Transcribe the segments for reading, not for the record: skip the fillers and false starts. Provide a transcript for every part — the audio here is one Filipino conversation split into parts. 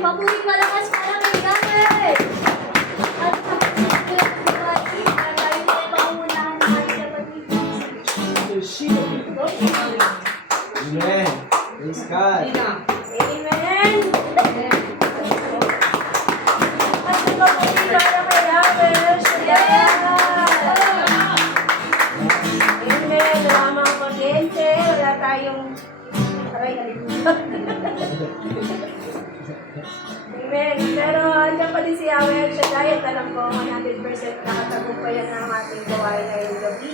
Papuri malakas para kay Yahweh. At kapatid ko yung buhay, para tayo ay pangunahan ng ating kapatid. Amen. Praise God. Amen. At papuri para kay Yahweh. Amen. Wala mga kuryente. Wala tayong... Aray, Amen. Pero andyan pa din si Yahweh siya dahil alam ko 100% nakatagumpayan ng ating gawain ngayong gabi.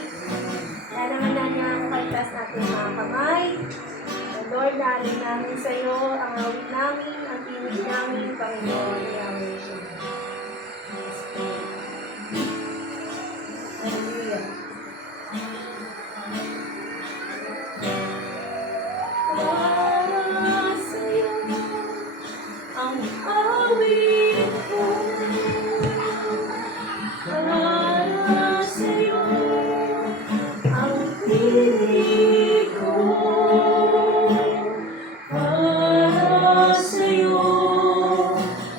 Kaya naman ang kaltas natin mga kamay. Lord, naalin namin sa iyo ang awit namin, ang tinig namin, Panginoon, Yahweh siya. Hallelujah. Para sa'yo ang awit ko, para sa'yo ang tinig ko, para sa'yo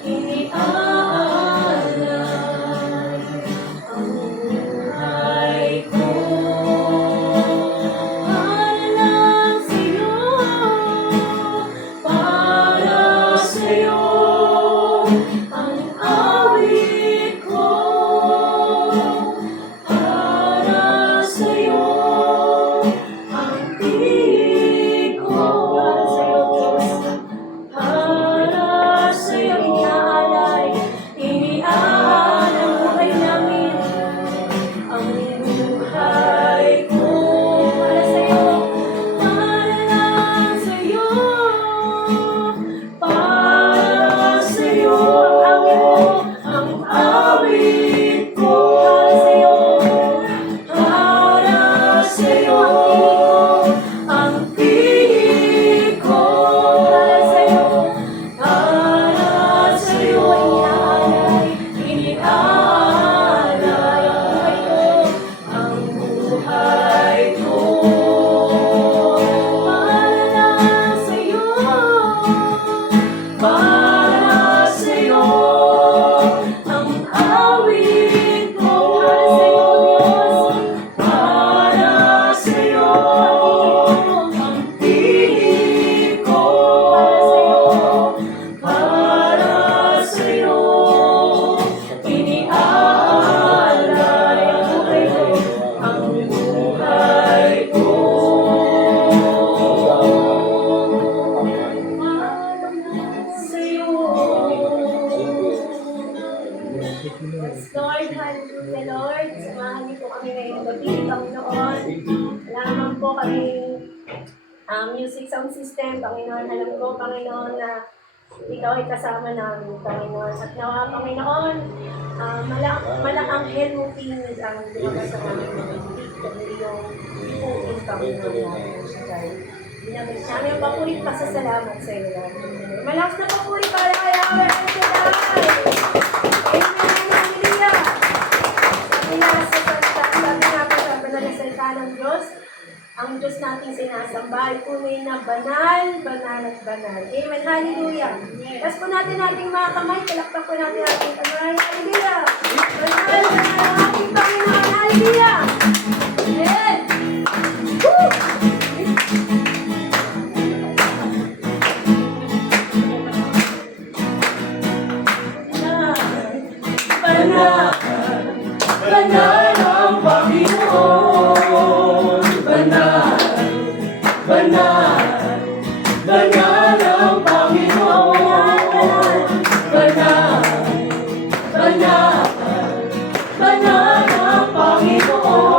iniaalay ang buhay ko. Para sa'yo ang awit ko, para sa'yo ang tinig ko, para sa'yo iniaalay ang buhay namin, ang buhay ko, para sa'yo, para lang sa'yo, para sa'yo ang awit ko, para sa'yo ang tinig ko, para sa'yo iniaalay ang buhay ko, para lang sa'yo, para sa'yo ang awit ko, para sa'yo ang tinig ko, para sa'yo iniaalay ang buhay ko. Sa'yo. Yes, Lord, hallelujah, Lord. Samahan niyo po kami ngayong gabi, Panginoon. Wala naman po kami music sound system, Panginoon. Alam ko, Panginoon, na ikaw ay kasama namin, Panginoon. At nawa, Panginoon, malakanghel mo pinig ang lumabas sa namin ng bibig, yung ipuin, Panginoon. Binabalik namin ang papurit pasasalamat sa iyo, Lord. Malakas na papurit para kay Yahweh. Amen. Hallelujah. Sabi nga po sa banal na salita ng Diyos, ang Diyos nating sinasamba ay tunay na banal, banal at banal. Amen. Hallelujah. Tapos po natin ating mga kamay, palakpak po natin ating kamay. Hallelujah. Banal, banal ang ating Panginoon. Hallelujah. Amen. Woo! Banal, banal ang Panginoon. Banal, banal, banal ang Panginoon. Banal, banal, banal ang Panginoon.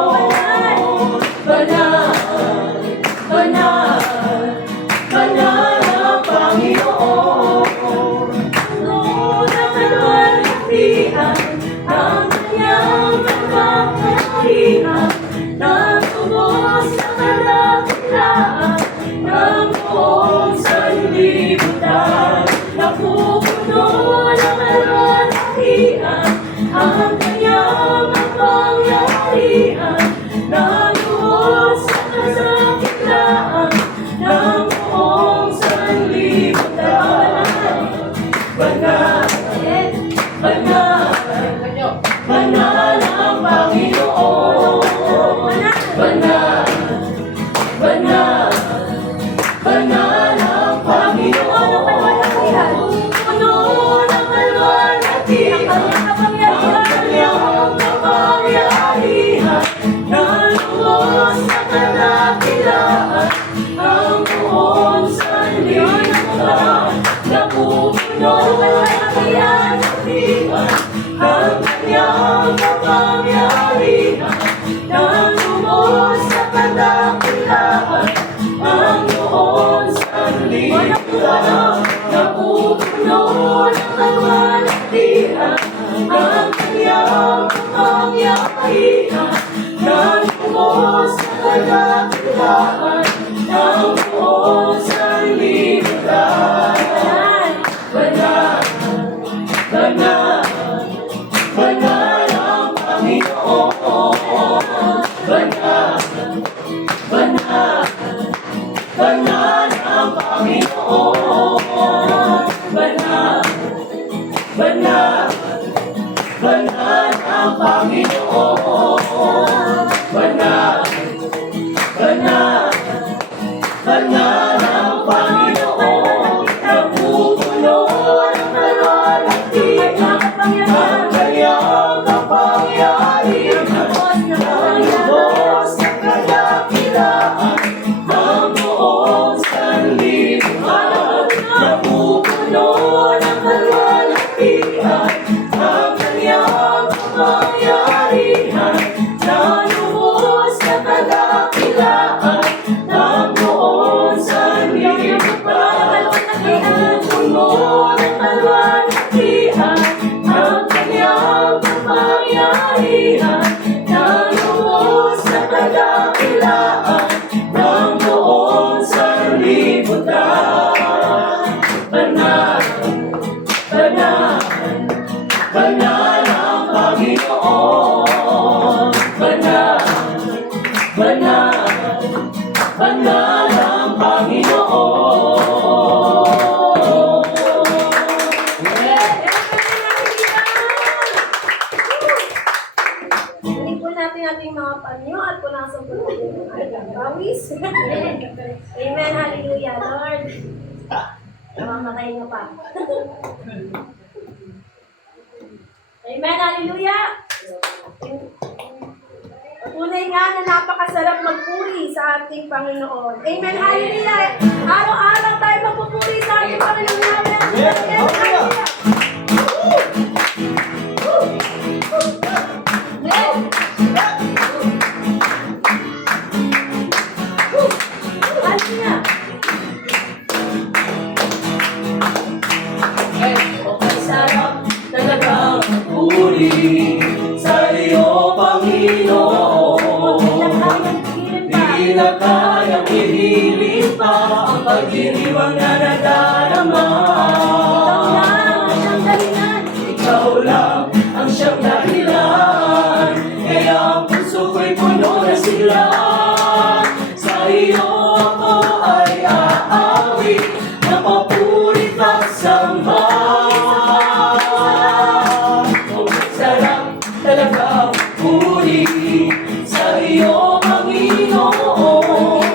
Panginoon. Banal, banal, banal ang Panginoon. Napupuno ng kalalagyan ang kanyang kapangyarihan. Ang lubos na kadakilaan ang buong sanlibutan. Napupuno ng kalalagyan ang kanyang kapangyarihan. Ang lubos na kadakilaan ang buong sanlibutan. Napupuno ng kalalagyan ang kanyang kapangyarihan. Ang lubos na kadakilaan ng buong sanlibutan. Banal, banal, banal ang Panginoon. Banal, banal, banal ang Panginoon. Hindi po natin ating mga panyo at punasan po natin ang ating bawis. Amen. Hallelujah, Lord. Namamakain na pa. Amen. Hallelujah. Tunay nga na napakasarap magpuri sa ating Panginoon. Amen. Hallelujah. Araw-araw tayo magpupuri sa ating Panginoon namin. Amen. Hallelujah. Hallelujah. Okay, sarap talagang magpuri sa iyo, Panginoon. Di na kayang ihilin pa ang pagdiriwang na nadarama. Ikaw lang ang siyang dahilan, kaya ang puso ko'y puno na sila. Sa iyo ako ay aawi, napapuri at samba. Sarap talagang puri sa iyo, Panginoon.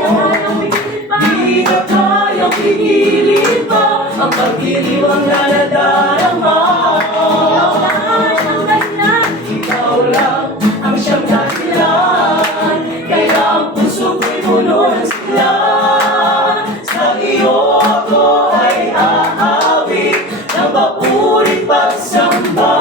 Di na kayang pigilin pa ang pagdiriwang na nadarama. Ikaw lang ang siyang dahilan, kaya ang puso ko'y puno ng sigla. Sa iyo ako ay aawi, napapurit pagsamba.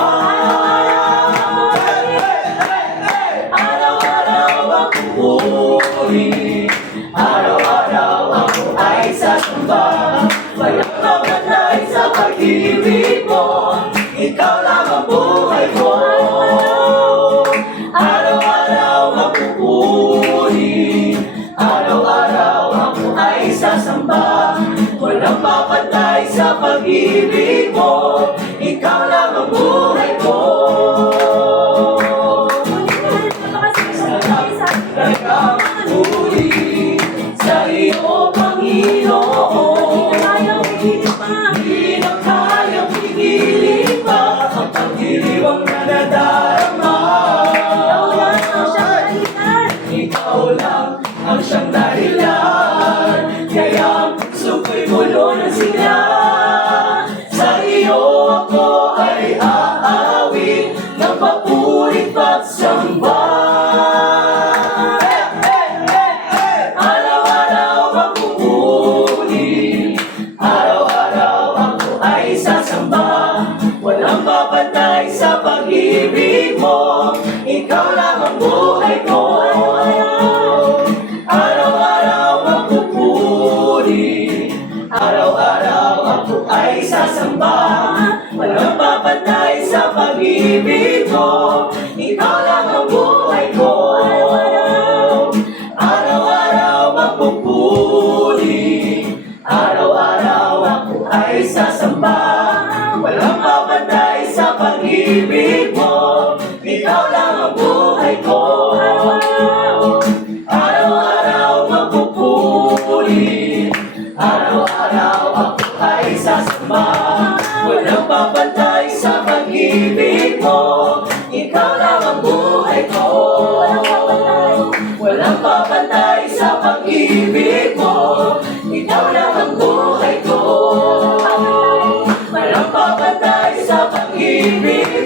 Araw-araw ako puri, araw-araw ako ay sasamba. Walang kapatay sa pag-ibig mo, ikaw lang ang buhay ko. Araw-araw ako puri, araw-araw ako ay sasamba. Walang papatay sa pag-ibig mo, ikaw lang ang buhay ko. Sarap talagang puri sa iyo, Panginoon. Di na kayang pigilin pa ang pagdiriwang na nadarama. Ikaw lang ang siyang dahilan, kaya ang puso ko'y puno ng sigla. Sa iyo ako ay aawi, ng papurit pagsamba. Araw-araw ako puri, araw-araw ako ay sasamba. Walang papatay sa pag-ibig mo, ikaw lang ang buhay ko. Araw-araw ako puri, araw-araw ako ay sasamba. Walang papatay sa pag-ibig mo, ikaw lang ang buhay ko. Araw-araw ako puri, araw-araw ako ay sasamba. Walang papatay sa pag-ibig mo, ikaw lang ang buhay ko. Araw-araw ako puri, araw-araw ako ay sasamba. Walang papatay sa pag-ibig mo, ikaw lang ang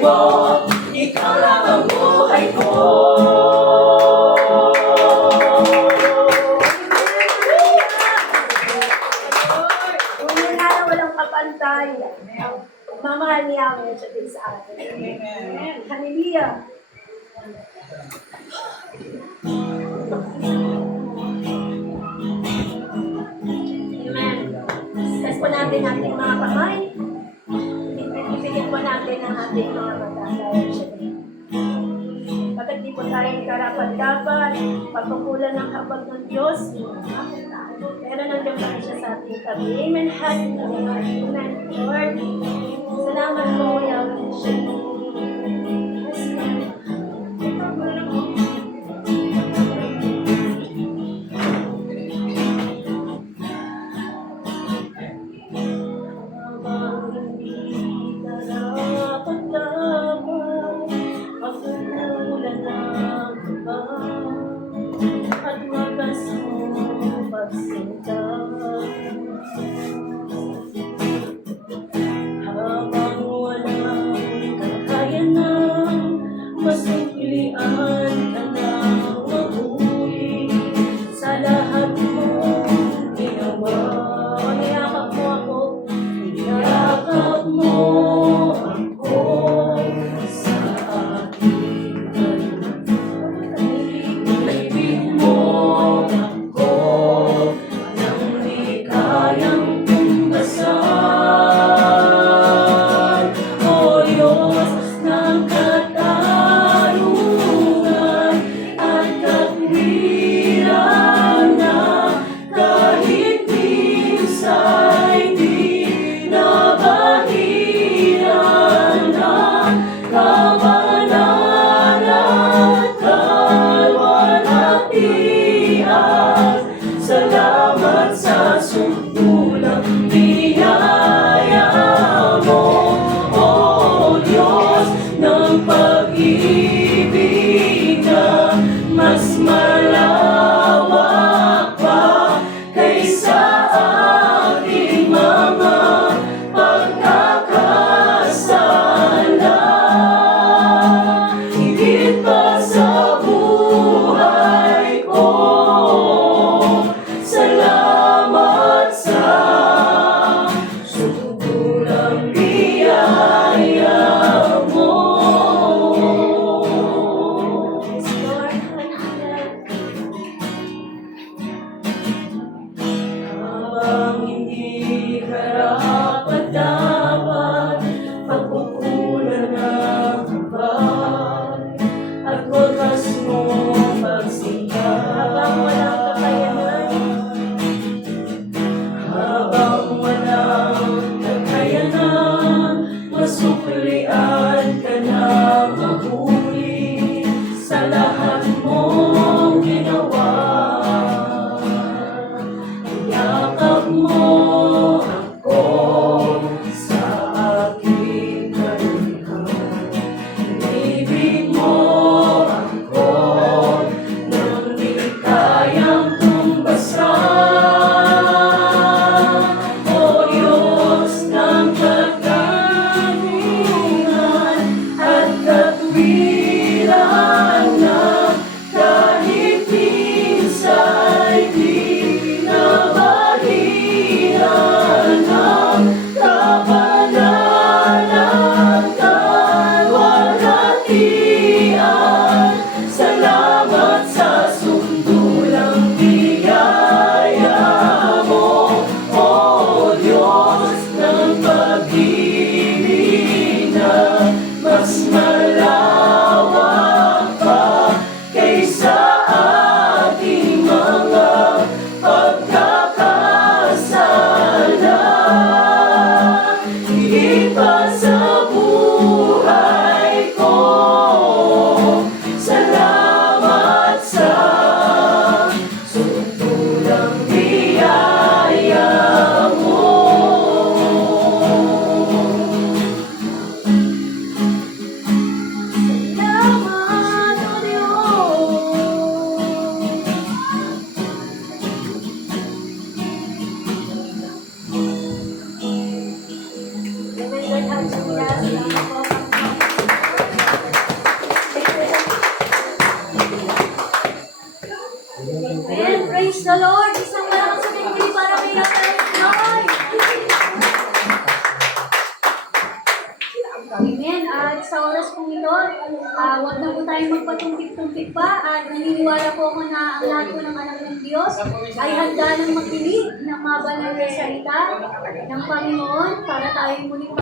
mo, ikaw lang ang buhay ko. Kung nga na walang kapantay, mamahal niya ang siya din sa atin. Amen. Hallelujah. Amen. Test po natin ating mga kamay. Ibigyan po natin ang ating mga mata. Pagkat di po tayo karapat-dapat, pagkukulan ng habag ng Diyos, pero nandiyan pa rin siya sa ating tabi. Amen. Hallelujah. Amen. Lord, salamat po, Yahweh. Yes, Lord. At wagas mo pagsinta. At sa oras pong ito, huwag na po tayong magpatumpik-tumpik pa at naniniwala po ako na ang lahat po ng anak ng Diyos ay handa ng makinig ng mabanal na salita ng Panginoon para tayo muli